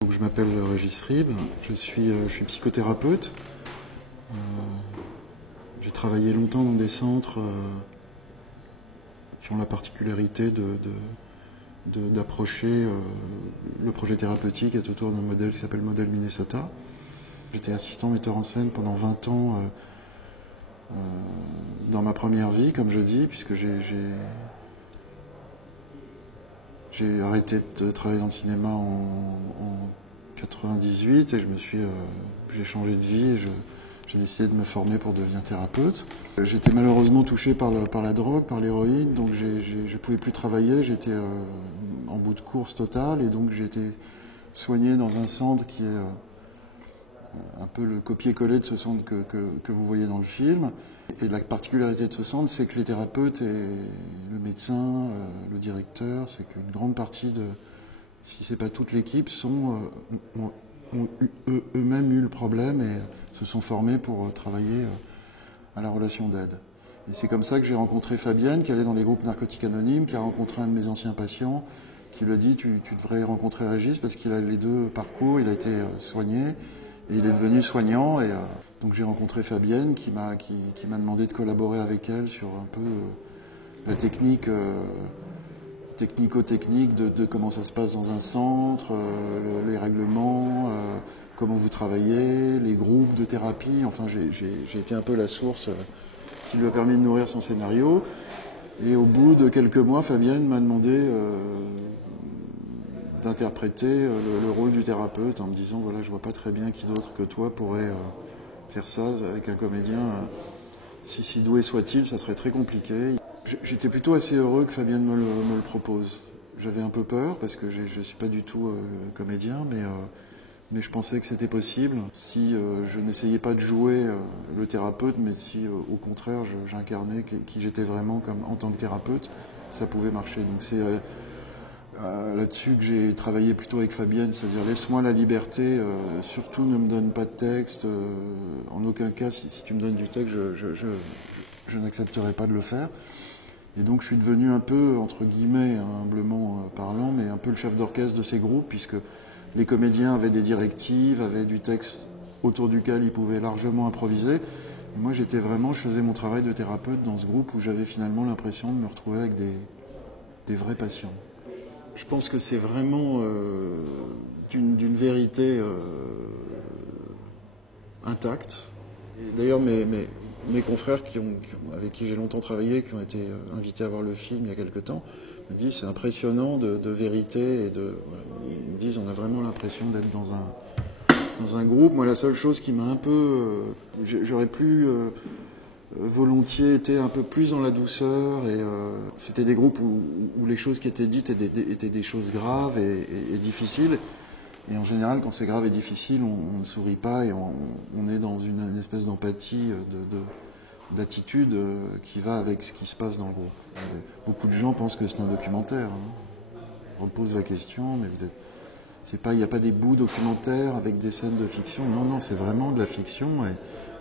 Donc, je m'appelle Régis Rib, je suis psychothérapeute. Euh, j'ai travaillé longtemps dans des centres qui ont la particularité d'approcher le projet thérapeutique est autour d'un modèle qui s'appelle le modèle Minnesota. J'étais assistant metteur en scène pendant 20 ans dans ma première vie, comme je dis, puisque j'ai arrêté de travailler dans le cinéma en 98 et j'ai changé de vie et j'ai décidé de me former pour devenir thérapeute. J'étais malheureusement touché par la drogue, par l'héroïne, donc je pouvais plus travailler, j'étais en bout de course totale et donc j'ai été soigné dans un centre qui est un peu le copier-coller de ce centre que vous voyez dans le film. Et la particularité de ce centre, c'est que les thérapeutes et le médecin, le directeur, c'est qu'une grande partie si c'est pas toute l'équipe, ont eux-mêmes eu le problème et se sont formés pour travailler à la relation d'aide. Et c'est comme ça que j'ai rencontré Fabienne, qui allait dans les groupes narcotiques anonymes, qui a rencontré un de mes anciens patients, qui lui a dit tu devrais rencontrer Régis parce qu'il a les deux parcours, il a été soigné et il est devenu soignant. Et donc j'ai rencontré Fabienne qui m'a demandé de collaborer avec elle sur un peu la technique. Technico-technique de comment ça se passe dans un centre, les règlements, comment vous travaillez, les groupes de thérapie. Enfin, j'ai été un peu la source qui lui a permis de nourrir son scénario. Et au bout de quelques mois, Fabienne m'a demandé d'interpréter le rôle du thérapeute en me disant, voilà, je vois pas très bien qui d'autre que toi pourrait faire ça avec un comédien. Si doué soit-il, ça serait très compliqué. J'étais plutôt assez heureux que Fabienne me le propose. J'avais un peu peur parce que je ne suis pas du tout comédien, mais je pensais que c'était possible si je n'essayais pas de jouer le thérapeute, mais si au contraire j'incarnais qui j'étais vraiment en tant que thérapeute, ça pouvait marcher. Donc c'est là-dessus que j'ai travaillé plutôt avec Fabienne, c'est-à-dire laisse-moi la liberté, surtout ne me donne pas de texte, en aucun cas si tu me donnes du texte, je n'accepterai pas de le faire. Et donc je suis devenu un peu, entre guillemets, humblement parlant, mais un peu le chef d'orchestre de ces groupes, puisque les comédiens avaient des directives, avaient du texte autour duquel ils pouvaient largement improviser. Et moi je faisais mon travail de thérapeute dans ce groupe où j'avais finalement l'impression de me retrouver avec des vrais patients. Je pense que c'est vraiment d'une vérité intacte. D'ailleurs, mes confrères avec qui j'ai longtemps travaillé, qui ont été invités à voir le film il y a quelque temps, me disent c'est impressionnant de vérité voilà, ils me disent on a vraiment l'impression d'être dans un groupe. Moi, la seule chose qui m'a un peu, j'aurais plus volontiers été un peu plus dans la douceur et c'était des groupes où les choses qui étaient dites étaient des choses graves et difficiles. Et en général, quand c'est grave et difficile, on ne sourit pas et on est dans une espèce d'empathie, d'attitude qui va avec ce qui se passe dans le groupe. Beaucoup de gens pensent que c'est un documentaire. Hein. On pose la question, mais il n'y a pas des bouts documentaires avec des scènes de fiction. Non, c'est vraiment de la fiction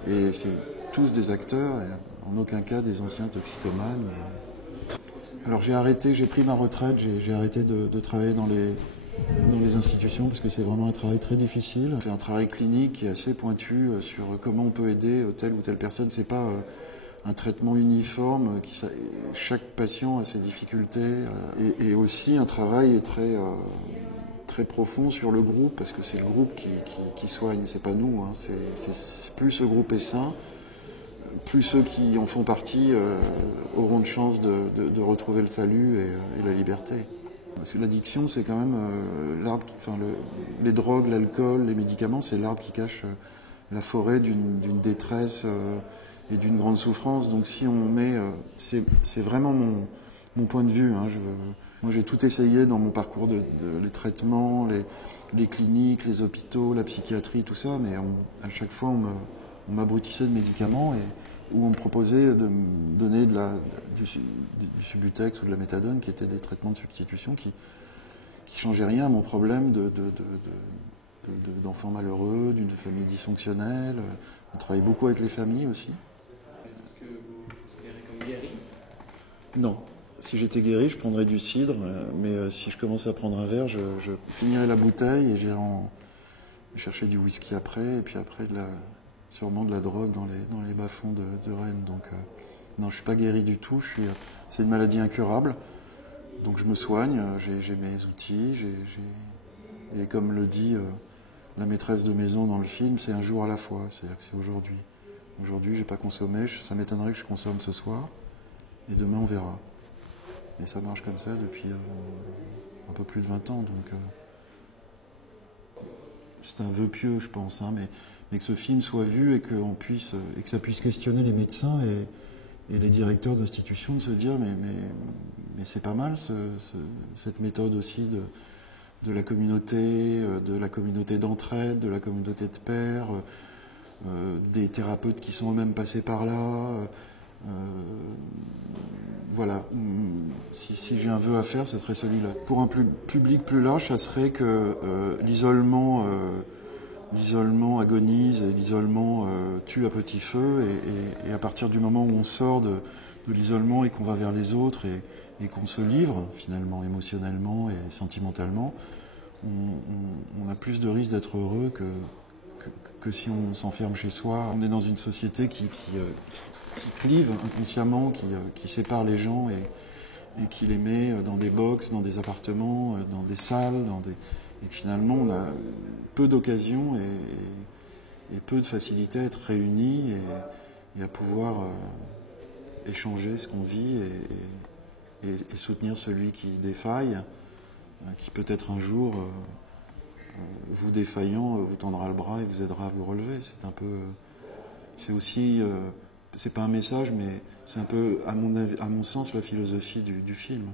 et c'est tous des acteurs et en aucun cas des anciens toxicomanes. Alors j'ai pris ma retraite, j'ai arrêté de travailler dans les institutions parce que c'est vraiment un travail très difficile. On fait un travail clinique qui est assez pointu sur comment on peut aider telle ou telle personne. C'est pas un traitement uniforme. Chaque patient a ses difficultés et aussi un travail très profond sur le groupe parce que c'est le groupe qui soigne, c'est pas nous. Hein. Plus ce groupe est sain, plus ceux qui en font partie auront de chance de retrouver le salut et la liberté. Parce que l'addiction, c'est quand même les drogues, l'alcool, les médicaments, c'est l'arbre qui cache la forêt d'une détresse et d'une grande souffrance. Donc si on met, c'est vraiment mon point de vue. Hein, moi, j'ai tout essayé dans mon parcours les traitements, les cliniques, les hôpitaux, la psychiatrie, tout ça, mais à chaque fois, on m'abrutissait de médicaments où on me proposait de me donner du Subutex ou de la méthadone, qui étaient des traitements de substitution qui changeaient rien à mon problème d'enfants malheureux, d'une famille dysfonctionnelle. On travaille beaucoup avec les familles aussi. Est-ce que vous considérez comme guéri? Non. Si j'étais guéri, je prendrais du cidre, mais si je commence à prendre un verre, je finirais la bouteille et j'irai chercher du whisky après, et puis après sûrement de la drogue dans les bas-fonds de Rennes. Donc non, je suis pas guéri du tout. C'est une maladie incurable, donc je me soigne. J'ai mes outils, et comme le dit la maîtresse de maison dans le film, c'est un jour à la fois. C'est-à-dire que c'est aujourd'hui. Aujourd'hui, j'ai pas consommé. Ça m'étonnerait que je consomme ce soir, et demain on verra. Et ça marche comme ça depuis un peu plus de 20 ans, donc c'est un vœu pieux, je pense, hein, mais que ce film soit vu et que ça puisse questionner les médecins et les directeurs d'institutions de se dire mais c'est pas mal cette méthode aussi de la communauté d'entraide, de la communauté de pairs, des thérapeutes qui sont eux-mêmes passés par là. Voilà, si j'ai un vœu à faire, ce serait celui-là. Pour un public plus large, ça serait que l'isolement agonise et l'isolement tue à petit feu, et à partir du moment où on sort de l'isolement et qu'on va vers les autres et qu'on se livre finalement émotionnellement et sentimentalement, on a plus de risques d'être heureux que si on s'enferme chez soi. On est dans une société qui clive inconsciemment, qui sépare les gens et qui les met dans des box, dans des appartements, dans des salles, et que finalement on a peu d'occasions et peu de facilité à être réunis et à pouvoir échanger ce qu'on vit et soutenir celui qui défaille, qui peut-être un jour, vous défaillant, vous tendra le bras et vous aidera à vous relever. C'est aussi, c'est pas un message, mais c'est un peu, à mon sens, la philosophie du film.